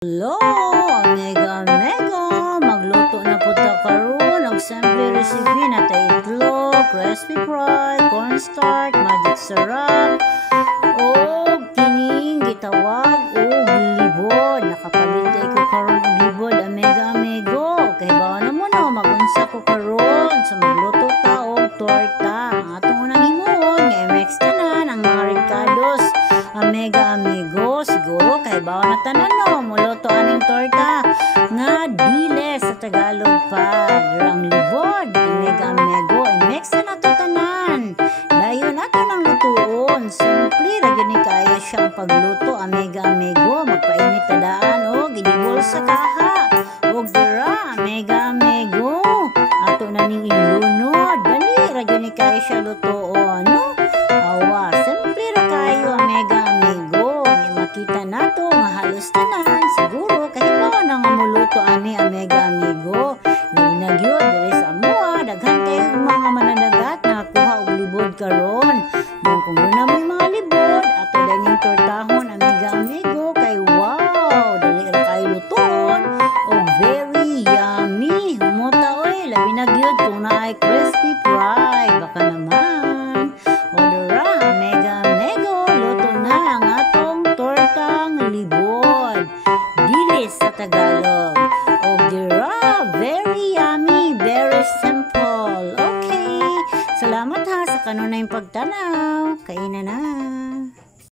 Hello, Omega Mega! Magluto na po ta karon og simple recipe na ta itlog, crispy fry, cornstarch, magic syrup, o kining gitawag og libod. Nakapalita ko karon og libod, Omega Amigo. Kay bawa na mo no, magunsa ko karon sa magluto ta og torta. Ang atong unang himuon nga i-mix tanan ang mga ricados, Omega Amigo. Siguro kay bawa na tanan no, muluto aning torta nga diles sa Tagalog pa. Ang libod, Omega Amigo, i-mix na nato tanan. Dayon nato nang lutuon. Simple ra gyud ni kaya siyang pagluto, Omega Amigo. Magpainit ta daan og gidibol sa kaha. Og dira, Omega Amigo, ato na ning ilunod. Dali ra gyud ni kaya siya lutuon, no? Awa, simple ra kayo, Omega Amigo. Nga makita nato nga halos tanan siguro kahit bawa na nga muluto ani, Omega Amigo. Nagyod diri sa amoa, daghan kayo mga mananagat na kuha og libod karon. Kung na mo mga libod, ato daning tortahon, Omega Amigo, kay wow, dali ra kayo lutuon og very yummy. Humuta oy, labi na gyud kung naay crispy fry, baka naman. Odora, Omega Amigo, luto na ang atong tortang libod. Dilis sa Tagalog. Og dira, very yummy, very simple. Okay. Salamat ha sa kanunay pagtanaw. Kainan na.